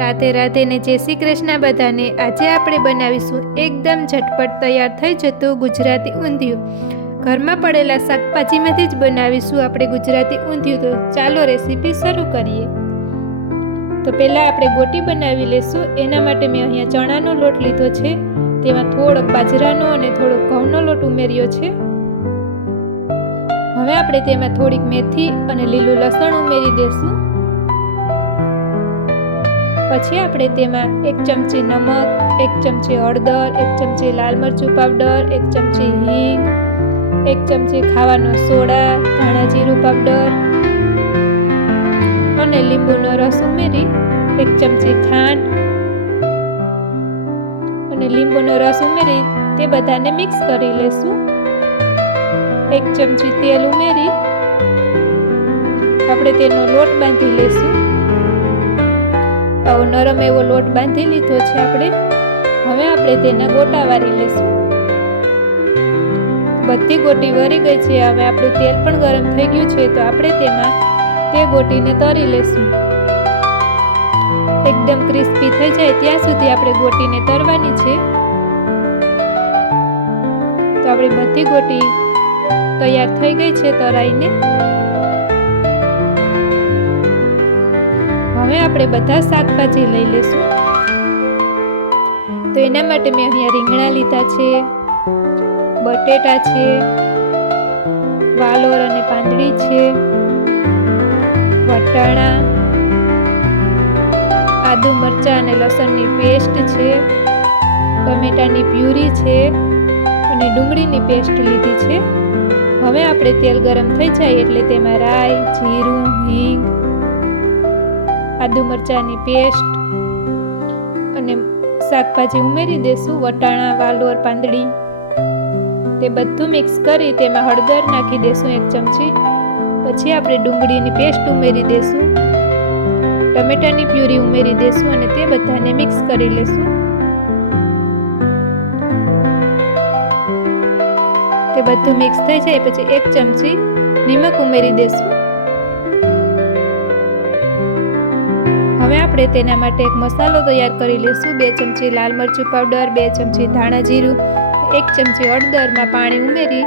રાધે રાધે ને જય શ્રી કૃષ્ણ બધાને। આજે આપણે બનાવીશું એકદમ ઝટપટ તૈયાર થઈ જતું ગુજરાતી ઊંધિયું। ઘરમાં પડેલા શાકભાજીમાંથી જ બનાવીશું આપણે ગુજરાતી ઊંધિયું। તો ચાલો રેસીપી શરૂ કરીએ। તો પહેલાં આપણે ગોટી બનાવી લેશું। એના માટે મેં અહીંયા ચણાનો લોટ લીધો છે, તેમાં થોડોક બાજરાનો અને થોડોક ઘઉંનો લોટ ઉમેર્યો છે। હવે આપણે તેમાં થોડીક મેથી અને લીલું લસણ ઉમેરી દઈશું। પછી આપણે તેમાં 1 ચમચી નમક, 1 ચમચી હળદર, 1 ચમચી લાલ મરચું પાવડર, 1 ચમચી હિંગ, 1 ચમચી ખાવાનો સોડા, ધાણા જીરું પાવડર અને લીંબુનો રસ ઉમેરી 1 ચમચી ખાંડ અને લીંબુનો રસ ઉમેરી તે બધાને મિક્સ કરી લેશું। 1 ચમચી તેલ ઉમેરી આપણે તેનો લોટ બાંધી લેશું। આવો નરમ એવો લોટ બાંધી લીધો છે આપણે। હવે આપણે તેના ગોટા વારી લેશું। બધી ગોટી વરી ગઈ છે। હવે આપણું તેલ પણ ગરમ થઈ ગયું છે, તો આપણે તેમાં તે ગોટીને તળી લેશું। એકદમ ક્રિસ્પી થઈ જાય ત્યાં સુધી આપણે ગોટીને તળવાની છે। તો આપણી બધી ગોટી તૈયાર થઈ ગઈ છે તળાઈને। હવે આપણે બધા શાકભાજી લઈ લેશું। તો એના માટે મેં અહીંયા રીંગણા લીધા છે, બટેટા છે, વાલોર અને પાંદડી છે, વટાણા, આદુ મરચાં અને લસણની પેસ્ટ છે, ટમેટાની પ્યુરી છે અને ડુંગળીની પેસ્ટ લીધી છે। હવે આપણે તેલ ગરમ થઈ જાય એટલે તેમાં રાઈ, જીરું, હિંગ, આદુ મરચાંની પેસ્ટ અને શાકભાજી ઉમેરી દેશું। વટાણા, વાલોર, પાંદડી તે બધું મિક્સ કરી તેમાં હળદર નાખી દેશું 1 ચમચી। પછી આપણે ડુંગળીની પેસ્ટ ઉમેરી દેશું, ટમેટાની પ્યુરી ઉમેરી દેશું અને તે બધાને મિક્સ કરી લેશું। તે બધું મિક્સ થઈ જાય પછી 1 ચમચી નિમક ઉમેરી દેશું। હવે આપણે તેના માટે એક મસાલો તૈયાર કરી લેશું। 2 ચમચી લાલ મરચું પાવડર, 2 ચમચી ધાણા જીરું, 1 ચમચી હળદરમાં પાણી ઉમેરી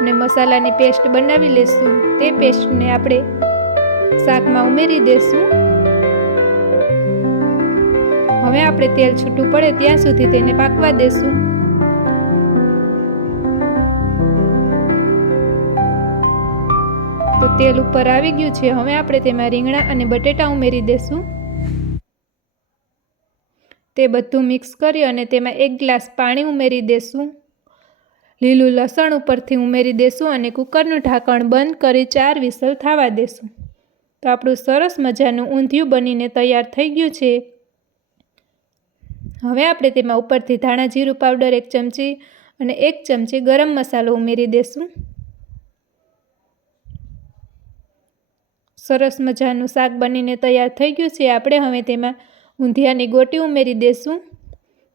અને મસાલાની પેસ્ટ બનાવી લેશું। તે પેસ્ટને આપણે શાકમાં ઉમેરી દેશું। હવે આપણે તેલ છૂટું પડે ત્યાં સુધી તેને પાકવા દેશું। તો તેલ ઉપર આવી ગયું છે। હવે આપણે તેમાં રીંગણા અને બટેટા ઉમેરી દેશું। તે બધું મિક્સ કરી અને તેમાં 1 ગ્લાસ પાણી ઉમેરી દેશું। લીલું લસણ ઉપરથી ઉમેરી દેશું અને કુકરનું ઢાંકણ બંધ કરી 4 વિસલ થવા દેશું। તો આપણું સરસ મજાનું ઊંધિયું બનીને તૈયાર થઈ ગયું છે। હવે આપણે તેમાં ઉપરથી ધાણા જીરું પાવડર 1 ચમચી અને 1 ચમચી ગરમ મસાલો ઉમેરી દેશું। સરસ મજાનું શાક બનીને તૈયાર થઈ ગયું છે। આપણે હવે તેમાં ઊંધિયાની ગોટી ઉમેરી દેશું।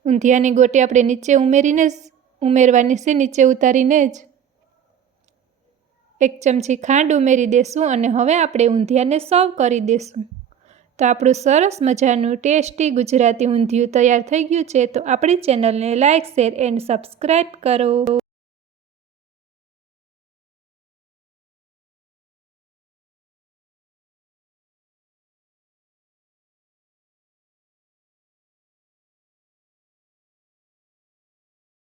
ઊંધિયાની ગોટી આપણે નીચે ઉમેરીને જ ઉમેરવાની છે, નીચે ઉતારીને જ। 1 ચમચી ખાંડ ઉમેરી દેશું અને હવે આપણે ઊંધિયાને સર્વ કરી દેશું। તો આપણું સરસ મજાનું ટેસ્ટી ગુજરાતી ઊંધિયું તૈયાર થઈ ગયું છે। તો આપણી ચેનલને લાઇક, શેર એન્ડ સબસ્ક્રાઈબ કરો।